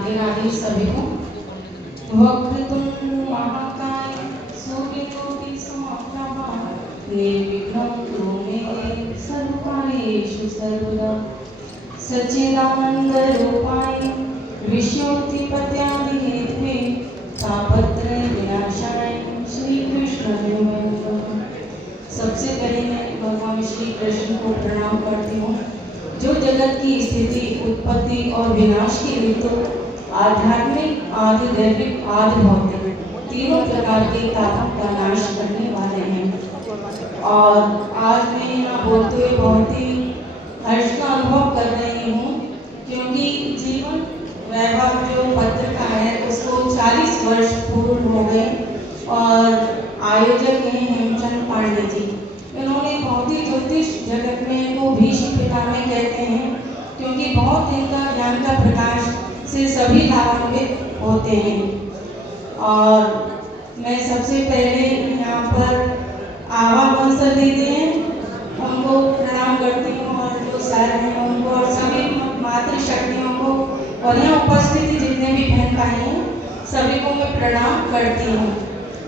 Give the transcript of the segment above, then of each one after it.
राधे राधे सभी को। वक्रतुंड महाकाय सूर्यकोटि समप्रभा निर्विघ्नं कुरु मे देव सर्वकार्येषु सर्वदा। सच्चिदानंद रूपाय विश्वोत्पत्त्यादि हेतवे तापत्रय विनाशाय श्री कृष्ण देव। सबसे पहले मैं भगवान श्री कृष्ण को प्रणाम करती हूँ, जो जगत की स्थिति, उत्पत्ति और विनाश के हेतु आध्यात्मिक, आदि दैविक, आदि भौतिक तीनों प्रकार के तापों का नाश करने वाले हैं। और आज मैं यहाँ बोलते हुए बहुत ही हर्ष का अनुभव कर रही हूँ, क्योंकि जीवन वैभव जो पत्रिका है उसको 40 वर्ष पूर्ण हो गए और आयोजक हैं हेमचंद पांडे जी। इन्होंने बहुत ही ज्योतिष जगत में को भीष्म पितामह कहते हैं, क्योंकि बहुत इनका ज्ञान का प्रकाश से सभी लाभान्वित होते हैं। और मैं सबसे पहले यहाँ पर आवा बंसल दीदी हैं, उनको प्रणाम करती हूँ, और जो सर हैं उनको, और सभी मातृशक्तियों को, और यहाँ उपस्थित जितने भी बहन भाई हैं सभी को मैं प्रणाम करती हूँ।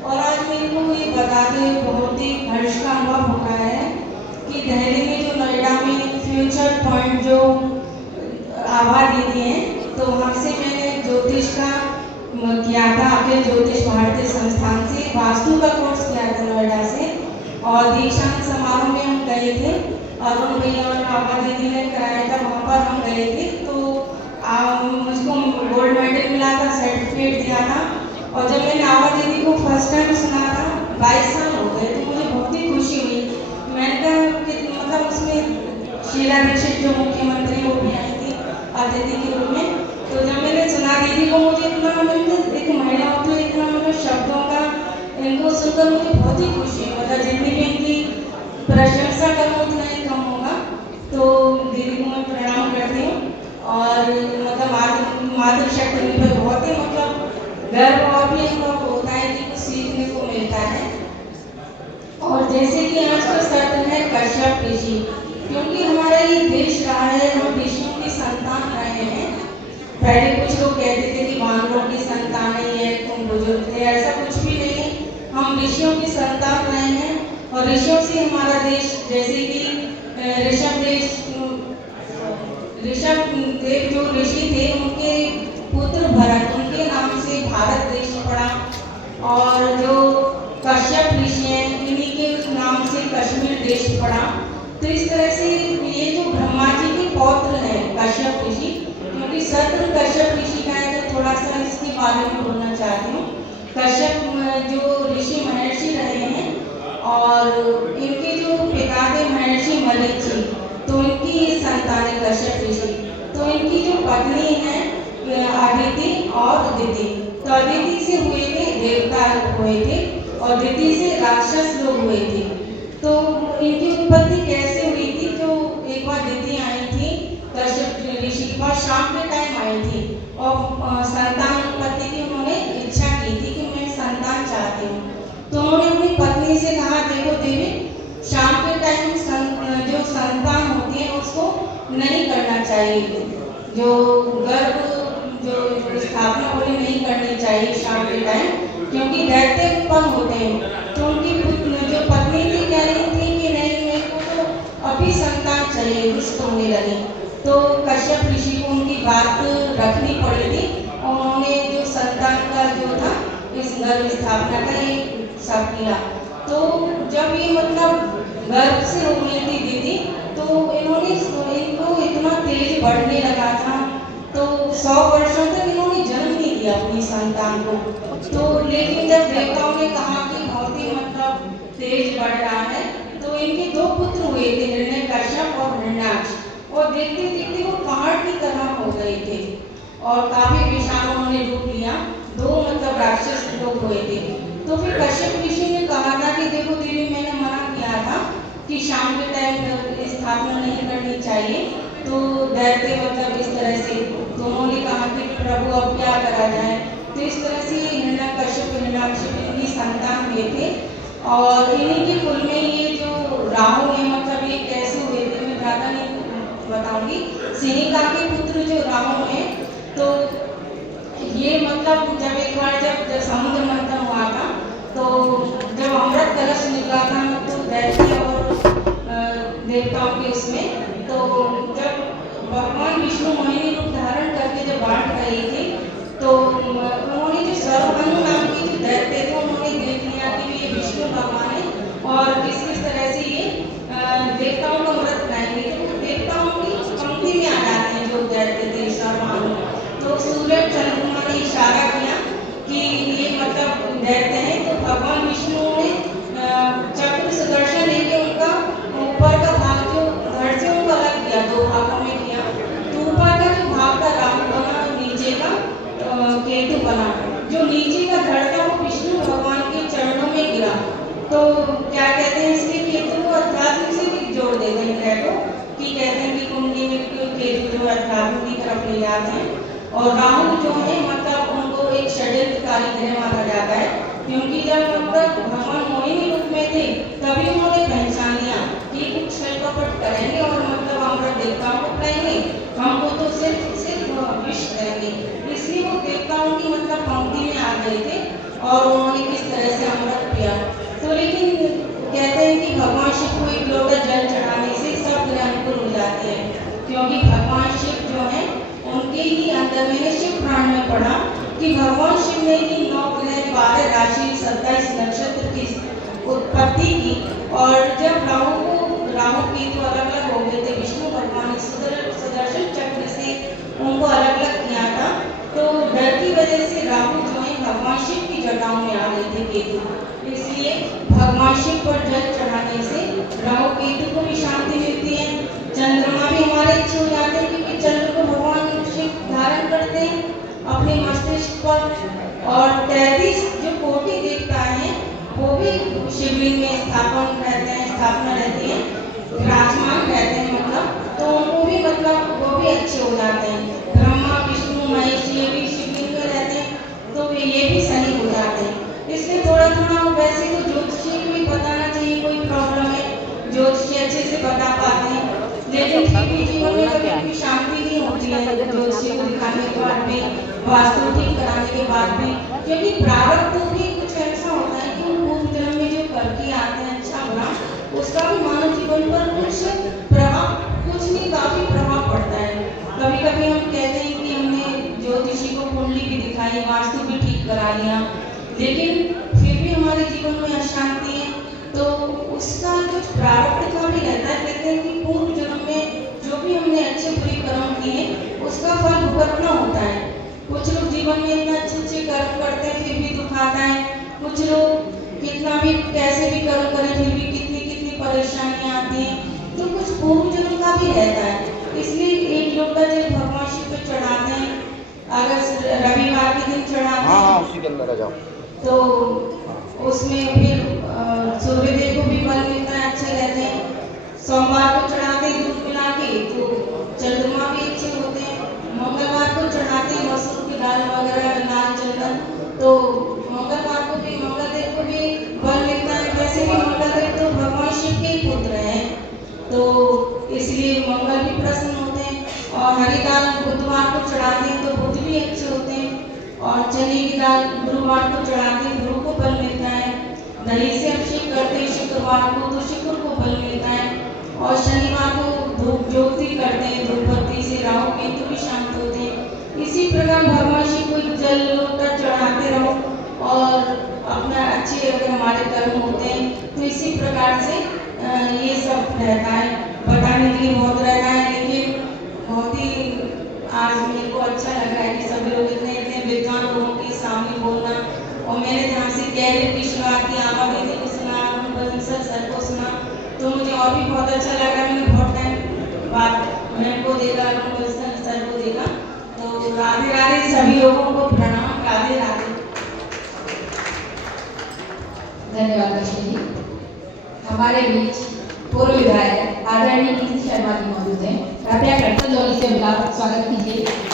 और आज मेरे को ये बताते हुए बहुत ही हर्ष का अनुभव हो रहा है कि दिल्ली में जो नोएडा में फ्यूचर पॉइंट जो आभा दीदी हैं, तो वहाँ से मैंने ज्योतिष का किया था, अखिल ज्योतिष भारतीय संस्थान से वास्तु का कोर्स किया था नोएडा से, और दीक्षांत समारोह में हम गए थे, अरुण भैया और आभा दीदी ने कराया था, वहाँ पर हम गए थे। तो मुझको गोल्ड मेडल मिला था, सर्टिफिकेट दिया था। और जब मैंने आभा दीदी को फर्स्ट टाइम सुना था, 22 साल हो गए, तो मुझे बहुत ही खुशी हुई। मैंने कहा कि मतलब उसमें शीला दीक्षित जो मुख्यमंत्री वो भी आई थी अतिथि के रूप में। तो जब मैंने सुना दीदी को, मुझे इतना एक महिला होती है, इतना मतलब शब्दों का इनको सुनकर मुझे बहुत ही खुशी है। मतलब जितनी भी इनकी प्रशंसा करूँ उतना ही कम होगा। तो दीदी को मैं प्रणाम करती हूँ, और मतलब मातृशक्ति पर बहुत ही मतलब गर्व और भी अनुभव होता है कि कुछ सीखने को मिलता है। और जैसे कि आज का सत्र है कश्यप ऋषि, क्योंकि हमारा ये देश रहा है, हम ऋषियों की संतान रहे हैं। पहले कुछ लोग कहते थे कि वानरों की संतान नहीं है, तुम बुजुर्ग थे, ऐसा कुछ भी नहीं। हम ऋषियों की संतान रहे हैं, और ऋषियों से हमारा देश, जैसे कि ऋषभ देव जो ऋषि थे, उनके पुत्र भरत, उनके नाम से भारत देश पड़ा। और जो कश्यप ऋषि हैं, इन्हीं के नाम से कश्मीर देश पड़ा। तो इस तरह से ये जो ब्रह्मा जी के पौत्र हैं कश्यप ऋषि, क्योंकि सत्र कश्यप ऋषि का है, तो थोड़ा सा इसके बारे में बोलना चाहती हूँ। कश्यप जो ऋषि महर्षि रहे हैं, और इनके जो पिता थे महर्षि मलिक जी, तो इनकी संतान है कश्यप ऋषि। तो इनकी जो पत्नी है अदिति और दिति, तो अदिति से हुए थे देवता हुए थे, और दिति से राक्षस लोग हुए थे। तो इनकी उत्पत्ति कैसे हुई थी? तो एक बार दिति आई थी कश्यप ऋषि के पास, शाम के टाइम आई थी, और संतान उत्पत्ति की उन्होंने इच्छा की थी कि मैं संतान चाहती हूँ। तो उन्होंने अपनी पत्नी से कहा, देखो देवी, शाम के टाइम जो संतान होती है उसको नहीं करना चाहिए, जो गर्भ जो स्थापना होनी नहीं करनी चाहिए शाम के टाइम, क्योंकि दैत्य उत्पन्न होते हैं। तो उनकी जो पत्नी थी कह रही थी कि नहीं, मेरे को तो अभी संतान चाहिए, दुष्ट होने लगी। तो कश्यप ऋषि को उनकी बात रखनी पड़ी थी, और उन्होंने जो संतान का जो था इस गर्भ स्थापना का ये सब किया। तो जब ये मतलब गर्भ से हो गई थी दीदी, तो इन्होंने इनको इतना तेज बढ़ने लगा था, तो 100 वर्षों तक इन्होंने जन्म नहीं दिया अपनी संतान को। तो लेकिन जब देवताओं ने कहा कि बहुत ही मतलब तेज बढ़ रहा है, तो इनके 2 पुत्र हुए थे, हिरण्यकश्यप और हिरण्याक्ष। और देखते देखते वो पहाड़ की तरह हो गए थे, और काफी विशाल उन्होंने रूप लिया। 2 मतलब राक्षस लोग हुए थे। तो फिर कश्यप ऋषि ने कहा था कि देखो देवी, मैंने मना किया था कि शाम के टाइम स्थापना नहीं करनी चाहिए, तो दैत्य मतलब इस तरह से। तो उन्होंने कहा कि प्रभु अब क्या करा जाए। तो इस तरह से हिरण्यकश्यप हिरण्याक्ष इनकी संतान हुए थे, और इन्हीं के कुल में ये जो राहु है, मतलब ये कैसे हुए थे मैं ज़्यादा नहीं बताऊंगी। सिनिका के पुत्र जो राहु हैं, तो ये मतलब जब एक बार जब समुद्र मंथन हुआ था, तो जब अमृत कलश निकला था तो दैत्य और देवताओं के उसमें, तो जब भगवान विष्णु मोहिनी रूप धारण करके जब बांट रही थी, तो उन्होंने जो सर्वभंग नाम की जो दैत्य थे उन्होंने देख लिया कि ये विष्णु भगवान है और किस तरह से ये देवताओं का व्रत बनाएंगे। तो देवताओं की पंक्ति में आ जाते हैं जो दैत्य थे सर्वभंग। तो सूर्य चंद्रमा ने इशारा किया कि ये मतलब दैत्य है, तो भगवान विष्णु ने चक्र सुदर्शन लेके उनका ऊपर का भाग जो धड़ से उनको अलग किया, दो भागों में किया। तो ऊपर का जो भाग था राहु बना, नीचे का केतु बना। जो नीचे का धड़ था वो विष्णु भगवान के चरणों में गिरा। तो क्या कहते हैं इसके केतु को अध्यात्म से भी जोड़ देते हैं ग्रह को, कि कहते हैं कि कुंडली में केतु जो अध्यात्म की तरफ ले जाते हैं, और राहु जो है मतलब उनको एक षड्यंत्रकारी ग्रह माना जाता है, क्योंकि जब मतलब भगवान मोहिनी रूप में थे तभी उन्होंने पहचान लिया कि कुछ छल कपट करेंगे और मतलब अमृत देवताओं को पिलाएंगे, हमको तो सिर्फ विष देंगे। इसलिए वो देवताओं की मतलब पंक्ति में आ गए थे और उन्होंने किस तरह से अमृत पिया। तो लेकिन कहते हैं कि भगवान शिव को एक लोटा जल चढ़ाने से सब ग्रह अनुकूल हो जाते हैं, क्योंकि भगवान शिव जो है उनके ही अंदर में शिव पुराण में पढ़ा कि भगवान शिव ने ही 9 ग्रह 12 राशि 27 नक्षत्र की उत्पत्ति की, और जब राहु केतु अलग अलग हो गए थे, विष्णु भगवान ने सुदर्शन चक्र से उनको अलग अलग किया था। तो डर की वजह से राहु जो है भगवान शिव की जटाओं में आ गए थे केतु, इसलिए भगवान शिव पर जल चढ़ाने से राहु केतु को भी शांति मिलती है। चंद्रमा भी हमारे अच्छे हो जाते हैं, क्योंकि चंद्र को भगवान शिव धारण करते हैं अपने मस्तिष्क पर, और 33 जो कोटि देवता हैं वो भी शिवलिंग में स्थापना रहती है, विराजमान रहते हैं मतलब, तो उनको भी मतलब वो भी अच्छे हो जाते हैं। ब्रह्मा विष्णु महेश ये भी शिवलिंग में रहते हैं, तो ये भी सही हो जाते हैं। इसलिए थोड़ा वैसे तो ज्योतिषी को भी बताना चाहिए, कोई प्रॉब्लम है ज्योतिषी अच्छे से बता पाते हैं, लेकिन फिर भी जीवन में कभी भी शांति नहीं होती है ज्योतिषी को दिखाने के बाद भी, वास्तु ठीक कराने के बाद भी, क्योंकि प्रारब्ध तो भी कुछ ऐसा होता है कि पूर्व जन्म में जो करके आते हैं अच्छा बुरा, उसका भी मानव जीवन पर कुछ नहीं काफी प्रभाव पड़ता है। कभी कभी हम कहते हैं कि हमने ज्योतिषी को कुंडली भी दिखाई, वास्तु भी ठीक करा लिया, लेकिन फिर भी हमारे जीवन में अशांति है, तो उसका कुछ प्रारब्ध का भी रहता है। कहते हैं कि पूर्व जन्म में जो भी हमने अच्छे बुरे कर्म किए उसका फल भुगतना होता है। कुछ लोग जीवन में इतना अच्छे कर्म करते हैं फिर भी दुख आता है, कुछ लोग कितना भी कैसे भी कर्म करें फिर भी कितनी परेशानियां आती हैं, तो कुछ पूर्व जन्म का भी रहता है। इसलिए एक लोटा जब भगवान शिव को चढ़ाते हैं, अगर रविवार के दिन चढ़ाते हैं उसी के अंदर आ जाओ, तो उसमें फिर सूर्यदेव को भी बल मिलता है, अच्छे रहते हैं। सोमवार को चढ़ाते हैं दूध मिला के तो चंद्रमा भी अच्छे होते हैं। मंगलवार को चढ़ाते हैं मसूर की दाल वगैरह लाल चंदन, तो मंगलवार को भी मंगलदेव को भी बल मिलता है। वैसे भी मंगलदेव तो भगवान शिव के पुत्र हैं, तो इसलिए मंगल भी प्रसन्न होते हैं। और हरी दाल बुधवार को चढ़ाते हैं तो बुध भी अच्छे होते हैं, और चने की दाल गुरुवार को चढ़ाते हैं, गुरु को बल मिलता है। दही से अभिषेक करते हैं शुक्रवार को तो शुक्र को बल मिलता है, और शनिवार को धूप ज्योति करते हैं, धूप बत्ती से राहु केतु भी शांत होते हैं। इसी प्रकार भगवान शिव को जल लोटा चढ़ाते रहो, और अपना अच्छे अगर हमारे कर्म होते हैं तो इसी प्रकार से ये सब रहता है। बताने के लिए बहुत रहता है, लेकिन बहुत ही आज मेरे को अच्छा लग रहा है कि सभी लोग इतने विद्वान लोगों के सामने बोलना, और मैंने जहाँ से कैरियर की शुरुआत की, आमा दीदी को सुना, सर को सुना, तो मुझे और भी बहुत अच्छा लग रहा है। मैंने बहुत टाइम बाद मैम को देखा, सर को देखा, तो राधे राधे सभी लोगों को प्रणाम, राधे राधे। धन्यवाद कृष्ण जी। हमारे बीच पूर्व विधायक आदरणीय नीति शर्मा जी मौजूद हैं, कृपया कर्तव्य से स्वागत कीजिए।